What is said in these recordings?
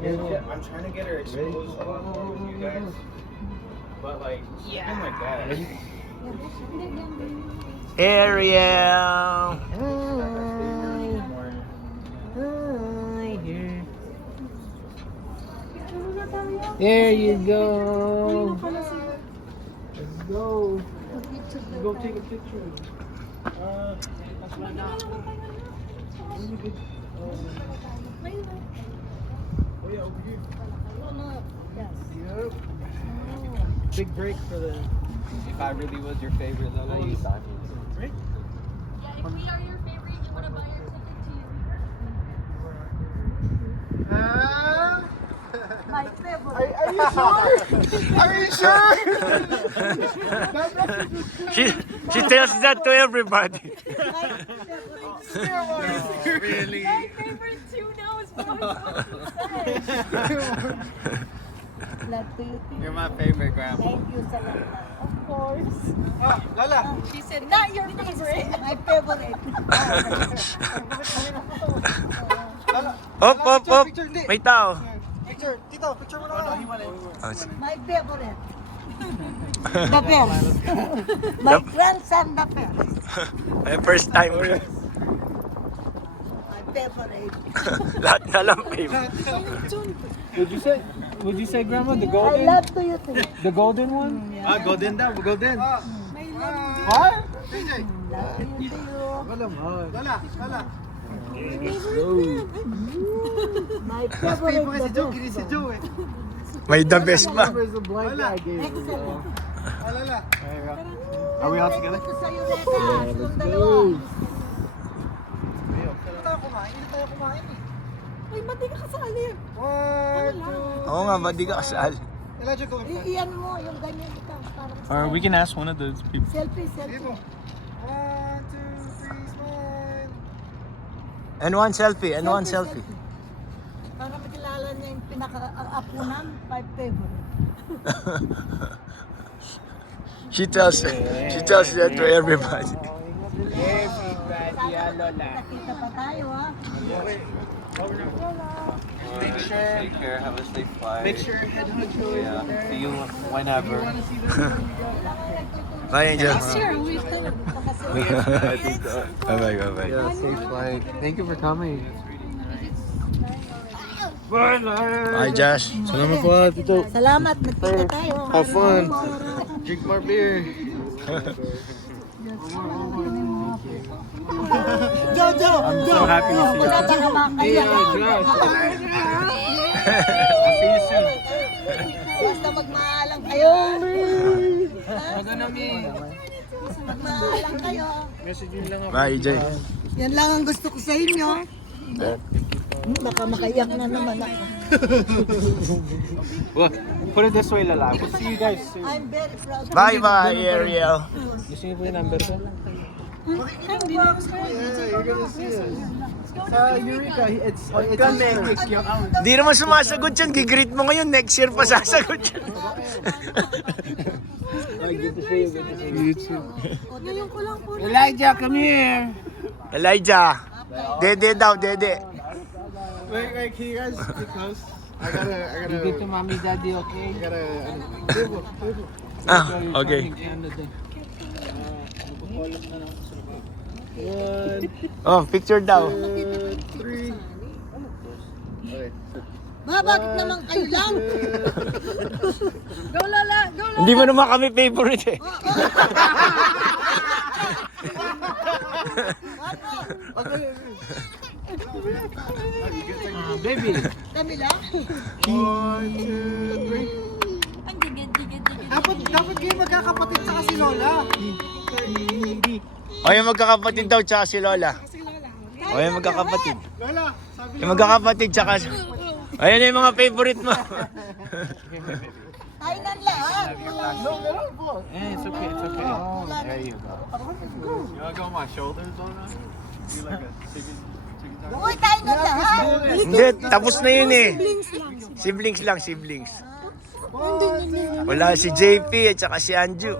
I'm trying to get her exposed with you guys, but like, something like that. Ariel. There you go. Let's go. Let's go take a picture. Oh yeah, over here. Yep. Big break for the. If I really was your favorite, Lola, you sign me. Right? Yeah, if we are your favorite, you want to buy your ticket to My favorite. Are you sure? Are you sure? She tells that to everybody. Really? My favorite too now is what I was Love to you too. You're my favorite, Grandma. Thank you sa lahat. Of course. Lola. She said, not your favorite. My favorite. Op, op, op. May tao. Picture. Tito, picture mo na. My favorite. The best. My grandson the best. Ay, first time. My favorite. Lahat na lang favorite. Would you say, Grandma, the I golden? love to you too. The golden one? Golden daw, golden. What? Love to you too. Lola. My favorite the best. May the best pa. Where's the blind guy gave? Excellent. Lola. Are we all together? Ito sa'yo, Leka. Yung dalawa. Hindi tayo kumain eh. Ay, ba't di ka kasali? 1, 2. Oo nga, ba't di ka kasal? Elijah, go. Iyan mo, yung ganyan ito. Parang Or we can ask one of those people. selfie, selfie. 1, 2, 3, smile. And one selfie, and one selfie. Para makilala niya yung pinaka-apunan, my favorite. She tells that to everybody. Nakita pa tayo, ha? Make sure. Take care. Have a safe flight. Make sure head hug show is Yeah. in there. See you whenever. Bye, Angel. Sure, we've done it. Bye-bye, bye-bye. Yeah, safe flight. Thank you for coming. Bye, Josh. Salamat po, Tito. Salamat, nagkita tayo. Have fun. Drink more beer. Jojo! I'm so happy to see you. Wala ka naman kaya. I'll see you soon. Basta magmaalang kayo. Magmaalang kayo. Bye, EJ. Yan lang ang gusto ko sa inyo. Baka makaiyak na naman ako. Look, put it this way, Lala. We'll see you guys soon. I'm very proud. Bye-bye, Ariel. Gusto niyo po yung number ko? Yeah, you're gonna see us. Eureka, it's Di naman sumasagot yan. Gigreet mo ngayon. Next year pa sasagot yan. good to see you. You too. Ngayon ko lang po. Elijah, come here. Elijah. Dede daw, dede. Wait, can you guys get close? I gotta. You get to mommy, daddy, okay? I gotta. Ah, okay. Oh, picture daw. 3. Okay. Bakit naman kayo lang? Go, Lola! Go, Lola! Hindi mo naman kami favorite eh. Baby. Kami lang? 1, 2, 3. Ang digid. Dapat kayo magkakapatid sa si Lola. O yung magkakapatid daw tsaka si Lola. O yung magkakapatid. Lola, sabi Yung magkakapatid tsaka si... Ayan yung mga favorite mo. Tayo na lahat. Eh, it's okay, it's okay. There you go. You wanna go on my shoulders, Lona? You like a chicken Uy, tayo na lahat. Hindi, tapos na yun eh. Siblings lang, siblings. Wala si JP at saka si Anju.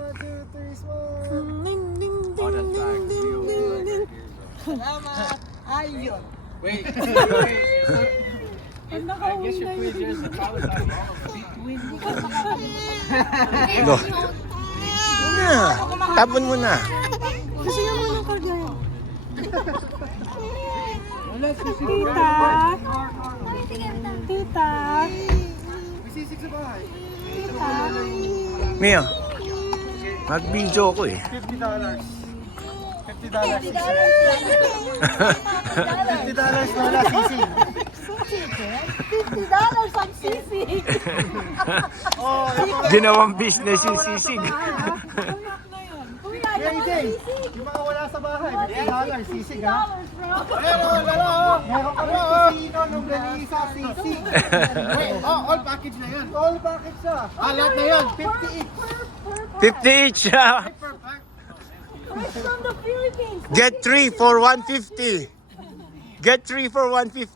Salamat. Ayun. Wait. guess your Queen Jersey probably has Go. Muna. Tapon mo na. Gusto niya mo ng kargaya. Tita. Mia. Mag-video ko eh. $50. $50. $50 $50 wala sisig. $50 ang sisig. Ginawang business yung sisig. Mary Jane, yung mga wala sa bahay, $50 sisig ha. Meron ka rin kusino nung ganisa sisig. Wait, all package na yan. All package siya. Lahat na yan, 50 each. 50 each. It's from the Philippines. Get 3 for 150. Get 3 for 150. 200.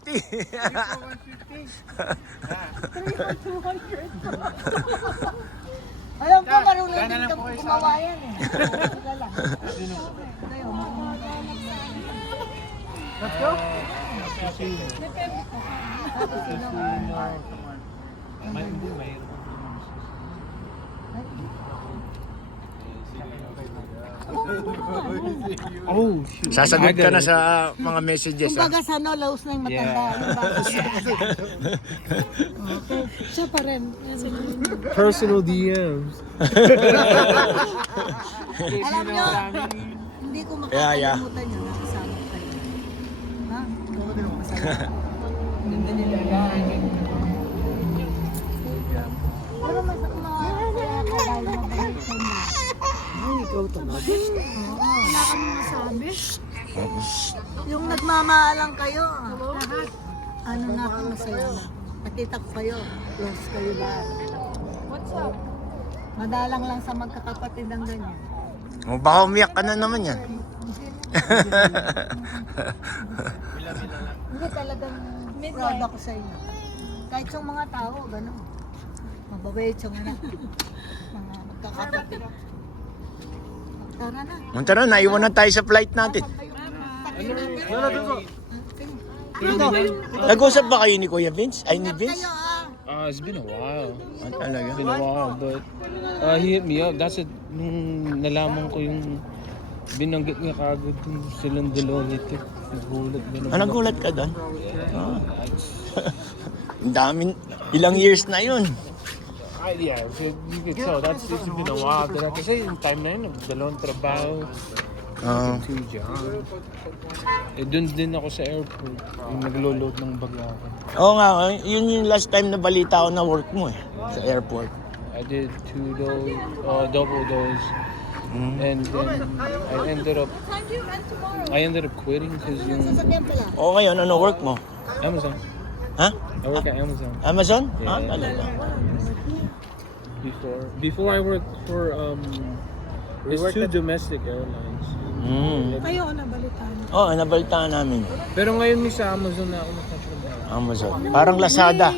Alam ko, marunong din kang gumawa yan eh. Let's go. Oh, shoot. Sasagot ka na sa mga messages. Kung baga sa no, laos na yung matanda. Yung bata. Okay. Siya pa rin. Personal DMs. Alam nyo, hindi ko makakalimutan yun. Nakasama kayo. Ha? Masaya. Ganda nila yan. Pero mas makakaalala mo ba yung time na? Ay, ikaw to. Wala kami masabi. Yung nagmamahalang kayo. Lahat. Ano na ako masaya na. Nakita ko kayo. Close kayo lahat. What's up? Madalang lang sa magkakapatid ang ganyan. O baka umiyak ka na naman yan. Hindi talagang proud ako sa inyo. Kahit yung mga tao, gano'n. Mababait yung mga magkakapatid. Tara na. Munta na, naiwan na tayo sa flight natin. Nag-usap ba kayo ni Kuya Vince? Ay, ni Vince? Kayo It's been a while. Ah, talaga? It's been a while, but he hit me up. That's it. Nung nalaman ko yung binanggit niya kagad yung silang dalawa nito. Nagulat din ako. Nagulat ka doon? Ah. Ang dami, ilang years na yun. Yeah, so you could tell. It's been a while. Kasi yung time na yun, dalawang trabaho. Two jobs. Doon din ako sa airport. Yung naglo-load ng bagay. Oo nga, yun yung last time na balita ko na work mo eh. Sa airport. I did 2 those, double those. And then I ended up quitting because yung Sasakyan pala. Oo ngayon, ano work mo? Amazon. Ha? I work at Amazon. Amazon? Yeah. Ah, talaga. Before I worked for it's two domestic airlines. Kayo, nabalitaan. Oo, nabalitaan namin. Pero ngayon may sa Amazon na ako nakatrabaho. Amazon. Parang Lazada.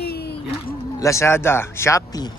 Lazada, Shopee.